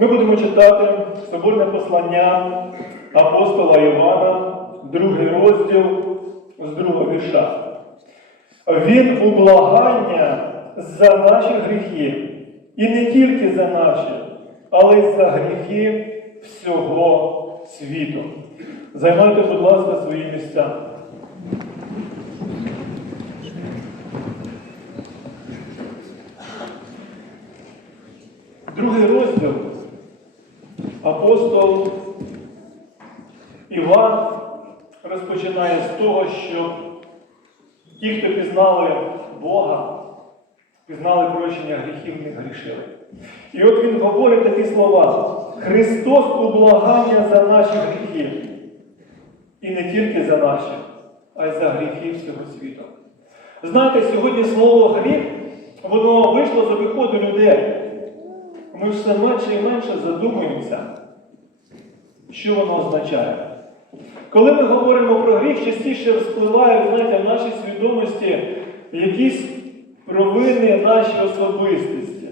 Ми будемо читати соборне послання апостола Івана, другий розділ з другого вірша. Він у благання за наші гріхи, і не тільки за наші, але й за гріхи всього світу. Займайте, будь ласка, свої місця. Другий розділ апостол Іван розпочинає з того, що ті, хто пізнали Бога, пізнали прощення гріхів, не грішили. І от він говорить такі слова: Христос ублагання за наші гріхи. І не тільки за наші, а й за гріхи всього світу. Знаєте, сьогодні слово гріх, воно вийшло з обіходу людей. Ми все менше і менше задумуємося, що воно означає. Коли ми говоримо про гріх, частіше вспливають знаєте, в нашій свідомості якісь провини наші особистості,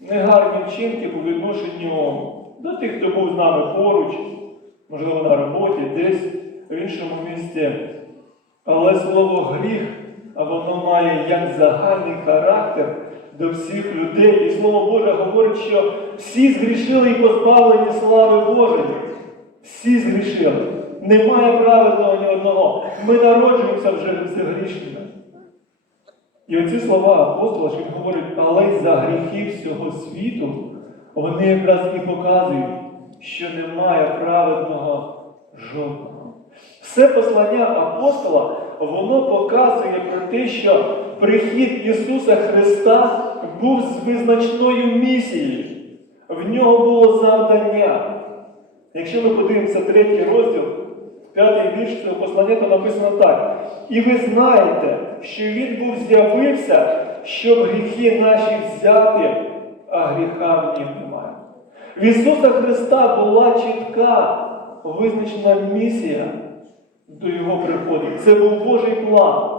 негарні вчинки по відношенню до тих, хто був з нами поруч, можливо, на роботі, десь в іншому місці. Але слово гріх, воно має як загальний характер до всіх людей. І Слово Боже говорить, що всі згрішили і позбавлені слави Божої. Всі згрішили. Немає праведного ні одного. Ми народжуємося вже всегрішними. І оці слова апостола, що він говорить, але за гріхи всього світу, вони якраз і показують, що немає праведного жодного. Все послання апостола, воно показує про те, що прихід Ісуса Христа був з визначною місією. В нього було завдання. Якщо ми подивимося третій розділ, п'ятий вірш цього послання, то написано так. І ви знаєте, що Він був з'явився, щоб гріхи наші взяти, а гріха в нім немає. В Ісуса Христа була чітка визначена місія до Його приходу. Це був Божий план.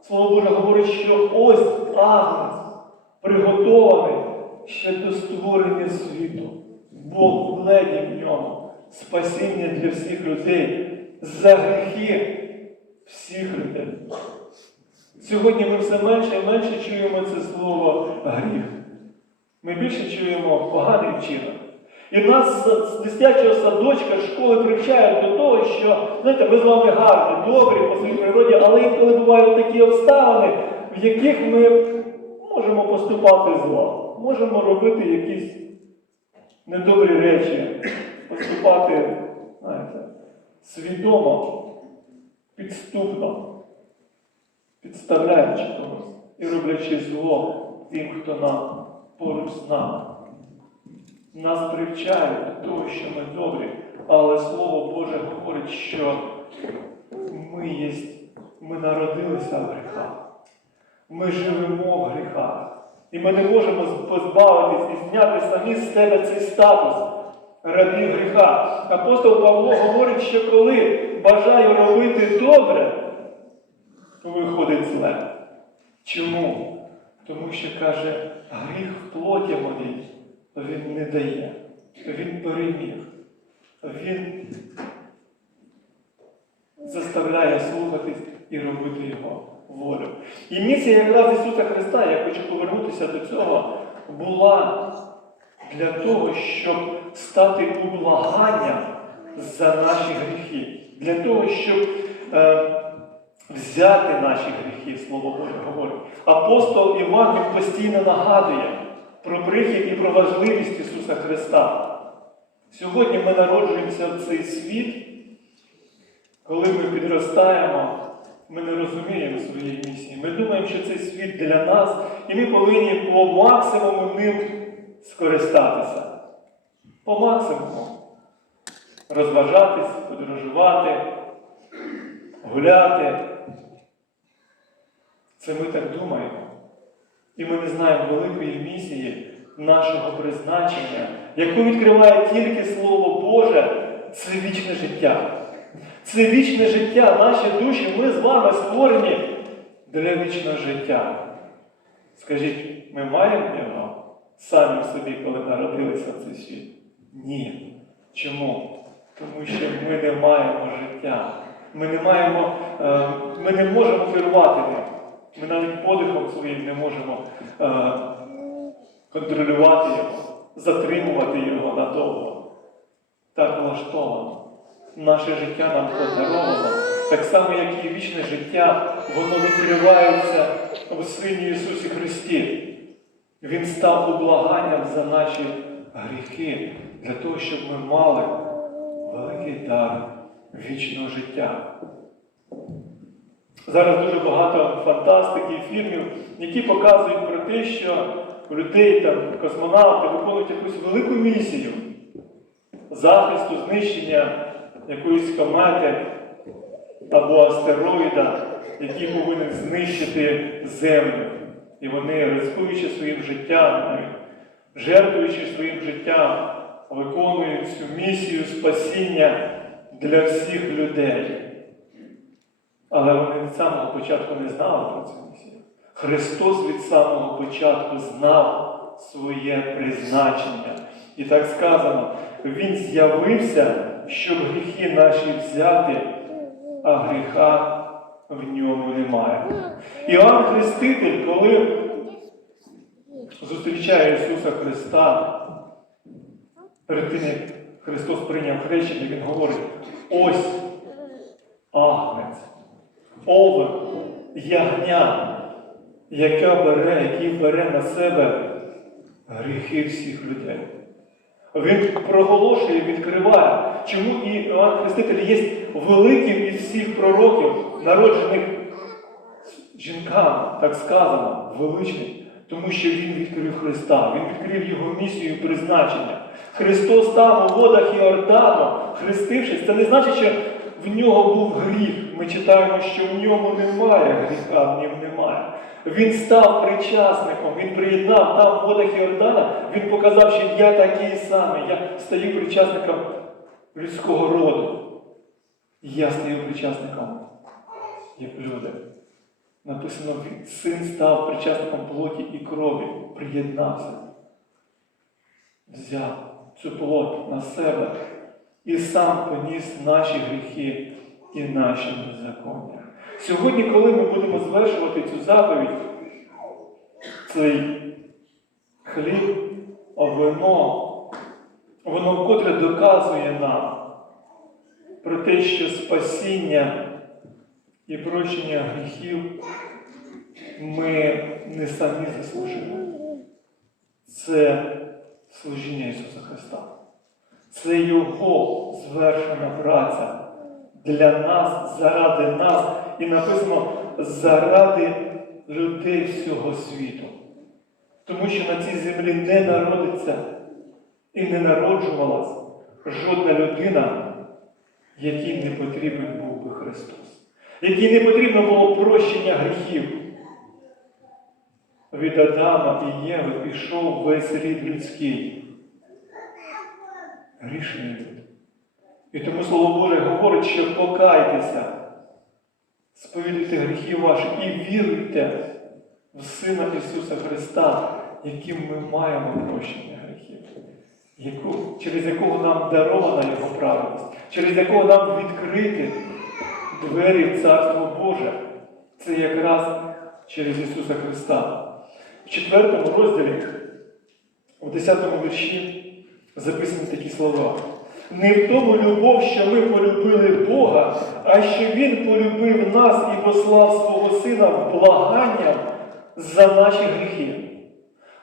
Слово Боже говорить, що ось агнець приготований ще до створення світу. Бог вгледів в ньому спасіння для всіх людей за гріхи всіх людей. Сьогодні ми все менше і менше чуємо це слово гріх. Ми більше чуємо поганий вчинок. І нас з дитячого садочка школи привчають до того, що знаєте, ми з вами гарні, добрі по своїй природі, але інколи бувають такі обставини, в яких ми можемо поступати зло, можемо робити якісь недобрі речі, поступати, знаєте, свідомо, підступно, підставляючи когось і роблячи зло тим, хто нам поруч з нами. Нас привчають до того, що ми добрі, але Слово Боже говорить, що ми є, ми народилися в гріхах. Ми живемо в гріхах. І ми не можемо позбавитись і зняти самі з себе цей статус рабів гріха. Апостол Павло говорить, що коли бажаю робити добре, то виходить зле. Чому? Тому що каже, гріх в плоті моїй він не дає, він переміг. Він заставляє слухатись і робити його волю. І місія якраз Ісуса Христа, я хочу повернутися до цього, була для того, щоб стати ублаганням за наші гріхи, для того, щоб е, взяти наші гріхи, Слово Боже говорить. Апостол Іван постійно нагадує про прихід і про важливість Ісуса Христа. Сьогодні ми народжуємося в цей світ, коли ми підростаємо, ми не розуміємо своєї місії. Ми думаємо, що цей світ для нас, і ми повинні по максимуму ним скористатися. По максимуму. Розважатись, подорожувати, гуляти. Це ми так думаємо. І ми не знаємо великої місії нашого призначення, яку відкриває тільки Слово Боже, це вічне життя. Це вічне життя, наші душі, ми з вами створені для вічного життя. Скажіть, ми маємо його самі собі, коли народилися в цей світ? Ні. Чому? Тому що ми не маємо життя. Ми не маємо, е, ми не можемо керувати ним. Ми навіть подихом своїм не можемо е, контролювати його, затримувати його надовго. Так влаштовано. Наше життя нам подаровано. Так само, як і вічне життя, воно відкривається в Сині Ісусі Христі. Він став ублаганням за наші гріхи, для того, щоб ми мали великий дар вічного життя. Зараз дуже багато фантастики фільмів, які показують про те, що людей, там, космонавти виконують якусь велику місію захисту, знищення якоїсь комети або астероїда, який повинен знищити Землю. І вони, ризикуючи своїм життям, жертвуючи своїм життям, виконують цю місію спасіння для всіх людей. Але вони від самого початку не знали про цю місію. Христос від самого початку знав своє призначення. І так сказано, Він з'явився, щоб гріхи наші взяти, а гріха в ньому немає. Іоанн Хреститель, коли зустрічає Ісуса Христа, перед тим, як Христос прийняв хрещення, Він говорить: ось агнець, овен, ягня, яка бере, який бере на себе гріхи всіх людей. Він проголошує, відкриває, чому і Іоанн Хреститель є великим із всіх пророків, народжених жінкам, так сказано, величний, тому що Він відкрив Христа, Він відкрив Його місію і призначення. Христос став у водах Іордану, хрестившись, це не значить, що в нього був гріх. Ми читаємо, що в ньому немає гріха, в ньому немає. Він став причасником, він приєднав там в водах Іордана, він показав, що я такий самий, я стаю причасником людського роду. Я стаю причасником, як люди. Написано, син став причасником плоті і крові, приєднався, взяв цю плоть на себе і сам поніс наші гріхи і наші беззаконня. Сьогодні, коли ми будемо звершувати цю заповідь, цей хліб, вино, воно вкотре доказує нам про те, що спасіння і прощення гріхів ми не самі заслужили. Це служіння Ісуса Христа. Це Його звершена праця для нас, заради нас, і написано заради людей всього світу. Тому що на цій землі не народиться і не народжувалась жодна людина, якій не потрібен був би Христос, якій не потрібно було прощення гріхів. Від Адама і Єви пішов весь рід людський. Грішний. І тому Слово Боже говорить, що покайтеся, сповідуйте гріхи ваші і віруйте в Сина Ісуса Христа, яким ми маємо прощення гріхів, через якого нам дарована Його праведність, через якого нам відкрити двері в Царство Боже. Це якраз через Ісуса Христа. В четвертому розділі, в 10 вірші, записані такі слова. Не в тому любов, що ми полюбили Бога, а що Він полюбив нас і послав свого Сина в благання за наші гріхи.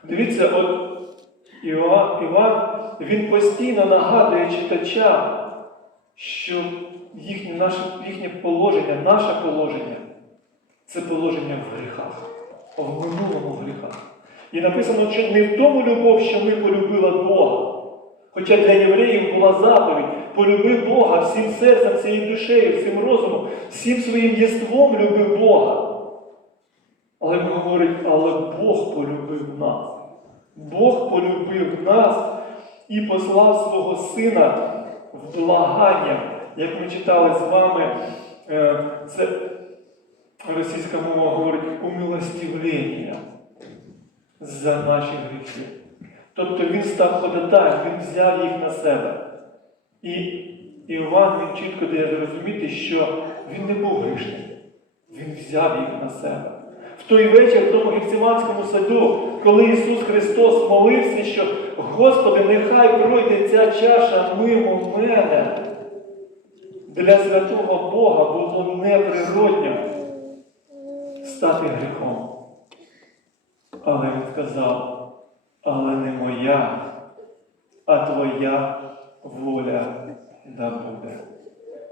Дивіться, от Іван, Іван він постійно нагадує читачам, що їхнє, наше, їхнє положення, наше положення це положення в гріхах, в минулому гріхах. І написано, що не в тому любов, що ми полюбили Бога. Хоча для євреїв була заповідь полюби Бога всім серцем, всією душею, всім розумом, всім своїм єством люби Бога. Але він говорить, але Бог полюбив нас. Бог полюбив нас і послав свого Сина благання, як ми читали з вами, е, це російська мова говорить умилостивлення за наші гріхи. Тобто він став ходатаєм, він взяв їх на себе. І Іван він чітко дає зрозуміти, що він не був грішним. Він взяв їх на себе. Той вечір, в тому Гефсиманському саду, коли Ісус Христос молився, що Господи, нехай пройде ця чаша мимо мене. Для святого Бога було неприродньо стати гріхом. Але він сказав, але не моя, а твоя воля да буде.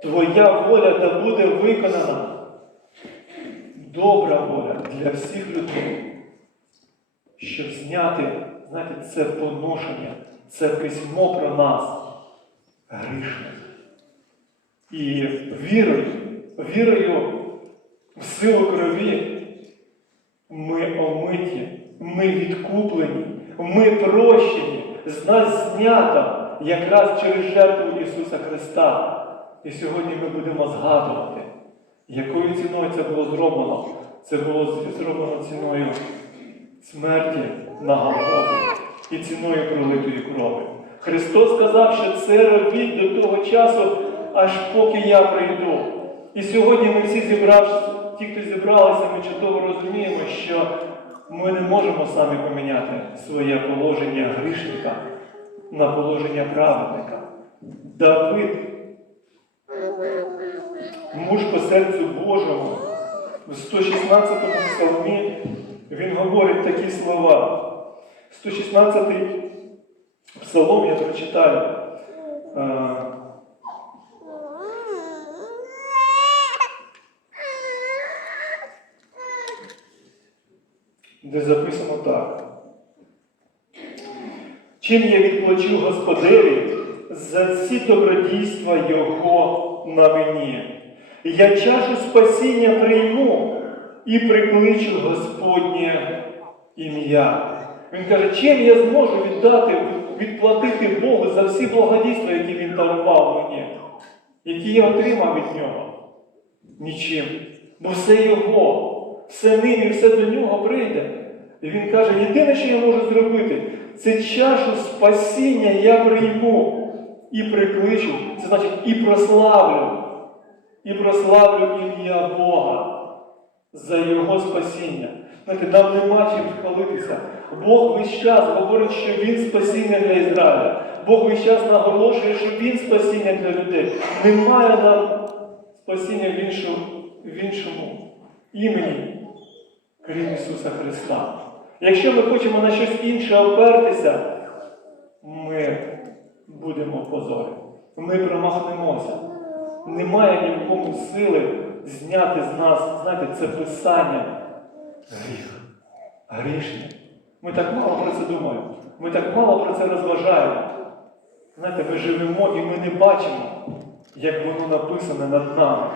Твоя воля да буде виконана. Добра воля для всіх людей. Щоб зняти, знаєте, це поношення, це письмо про нас, грішних. І вірою, вірою в силу крові ми омиті, ми відкуплені, ми прощені, з нас знято якраз через жертву Ісуса Христа. І сьогодні ми будемо згадувати, якою ціною це було зроблено. Це було зроблено ціною смерті на Голгофі і ціною пролитої крови. Христос сказав, що це робіть до того часу, аж поки я прийду. І сьогодні ми всі зібравши, ті, хто зібралися, ми чудово розуміємо, що ми не можемо самі поміняти своє положення грішника на положення праведника. Давид, муж по серцю Божому, в 116 му псалмі він говорить такі слова. 116-й псалом я прочитаю. Де записано так. Чим я відплачу Господеві за всі добродійства Його на мені? Я чашу спасіння прийму і прикличу Господнє ім'я. Він каже, чим я зможу віддати, відплатити Богу за всі благодійства, які Він дарував мені, які я отримав від нього? Нічим. Бо все Його, все ним і все до нього прийде. І він каже, єдине, що я можу зробити, це чашу спасіння я прийму і прикличу, це значить і прославлю, і прославлю ім'я Бога за Його спасіння. Знаєте, нам нема чим хвалитися. Бог весь час говорить, що Він спасіння для Ізраїля. Бог весь час наголошує, що Він спасіння для людей. Немає нам спасіння в іншому, в іншому імені, крім Ісуса Христа. Якщо ми хочемо на щось інше опертися, ми будемо позорі. Ми промахнемося. Немає ні в кому сили зняти з нас, знаєте, це писання. Гріх. Грішні. Ми так мало про це думаємо. Ми так мало про це розважаємо. Знаєте, ми живемо і ми не бачимо, як воно написане над нами.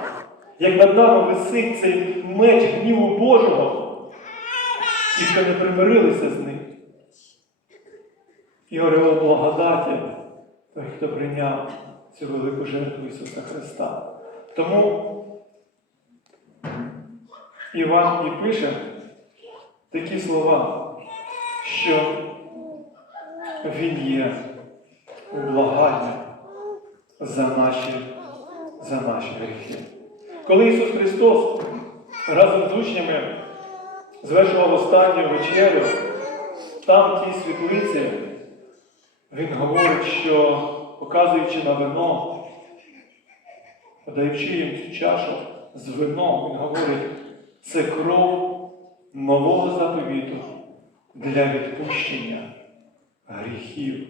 Як над нами висить цей меч гніву Божого, і хто не примирилися з ним. І орел благодаті, той, хто прийняв цю велику жертву Ісуса Христа. Тому Іван і пише такі слова, що Він є благання за наші, за наші гріхи. Коли Ісус Христос разом з учнями звершував останню вечерю, там в тій світлиці, Він говорить, що показуючи на вино, подаючи їм цю чашу з вином, він говорить, це кров нового заповіту для відпущення гріхів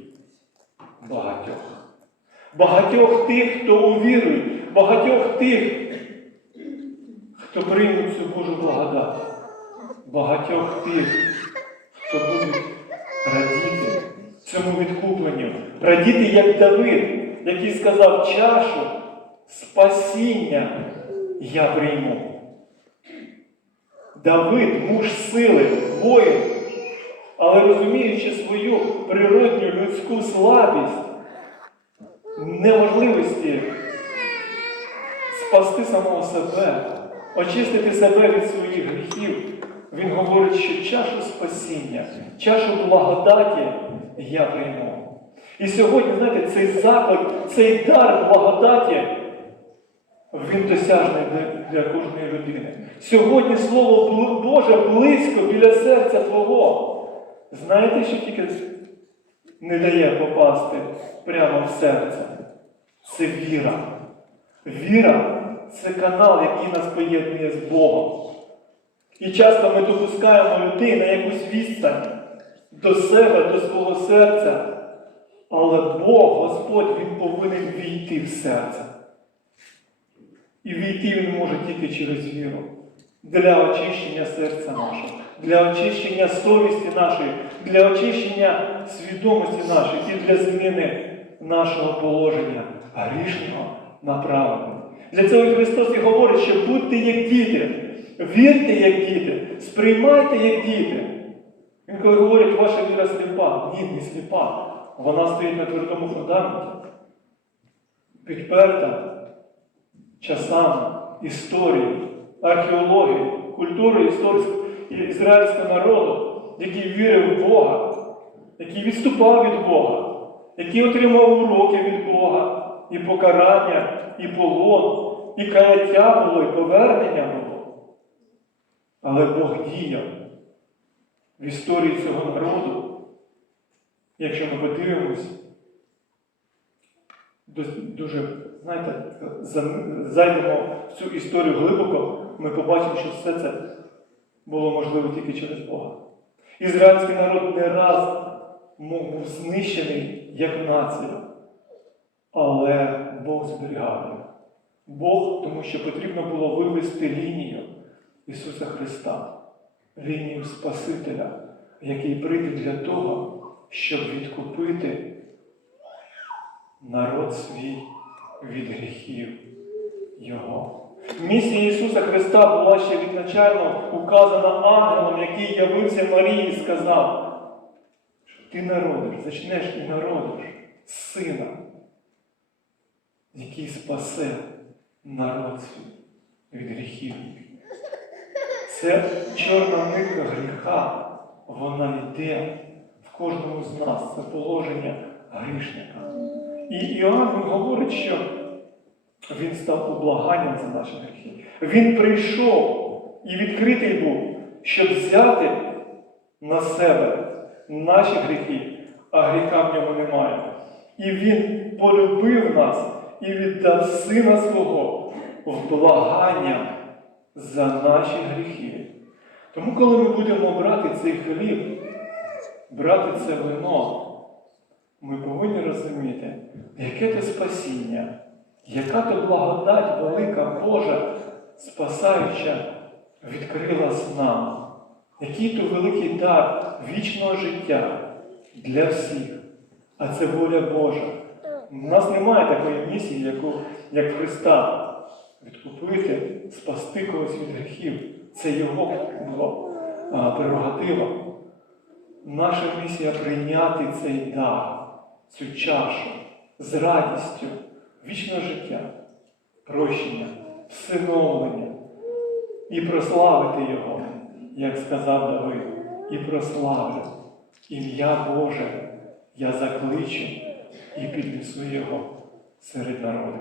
багатьох. Багатьох тих, хто увірує, багатьох тих, хто прийме цю Божу благодать, багатьох тих, хто будуть радіти цьому відкупленню, радіти, як Давид, який сказав чашу спасіння я прийму. Давид, муж сили, воїн, але розуміючи свою природню людську слабість, неможливості спасти самого себе, очистити себе від своїх гріхів, Він говорить, що чашу спасіння, чашу благодаті я прийму. І сьогодні, знаєте, цей заклик, цей дар благодаті, він досяжний для, для кожної людини. Сьогодні Слово Боже близько біля серця Твого. Знаєте, що тільки не дає попасти прямо в серце? Це віра. Віра це канал, який нас поєднує з Богом. І часто ми допускаємо людей на якусь відстань до себе, до свого серця. Але Бог, Господь, Він повинен війти в серце. І війти Він може тільки через віру. Для очищення серця нашого, для очищення совісті нашої, для очищення свідомості нашої і для зміни нашого положення грішнього на праведне. Для цього Христос і говорить, що будьте як діти, вірте як діти, сприймайте як діти. Він коли говорить, ваша віра сліпа, ні, не сліпа. Вона стоїть на твердому фундаменті, підперта часами, історією, археологією, культурою ізраїльського народу, який вірив в Бога, який відступав від Бога, який отримав уроки від Бога, і покарання, і полон, і каяття було, і повернення було. Але Бог діяв в історії цього народу. Якщо ми подивимось, дуже, знаєте, за- зайдемо в цю історію глибоко, ми побачимо, що все це було можливо тільки через Бога. Ізраїльський народ не раз був знищений як нація, але Бог зберігав їх. Бог, тому що потрібно було вивести лінію Ісуса Христа, лінію Спасителя, який прийде для того, щоб відкупити народ свій від гріхів Його. Місія Ісуса Христа була ще відначально указана ангелом, який явився Марії і сказав, що ти народиш, зачнеш і народиш сина, який спасе народ свій від гріхів. Це чорна нитка гріха, вона йде кожному з нас. Це положення грішника. І Іоанн він говорить, що він став облаганням за наші гріхи. Він прийшов і відкритий був, щоб взяти на себе наші гріхи, а гріха в ньому немає. І він полюбив нас і віддав сина свого в благання за наші гріхи. Тому, коли ми будемо брати цей хліб, брати це вино, ми повинні розуміти, яке то спасіння, яка то благодать велика Божа, спасаюча, відкрилась нам, який то великий дар вічного життя для всіх. А це воля Божа. У нас немає такої місії, яку, як Христа, відкупити, спасти когось від гріхів. Це Його прерогатива. Наша місія прийняти цей дар, цю чашу з радістю вічного життя, прощення, всиновлення і прославити Його, як сказав Давид, і прославлю ім'я Боже, я закличу і піднесу Його серед народу.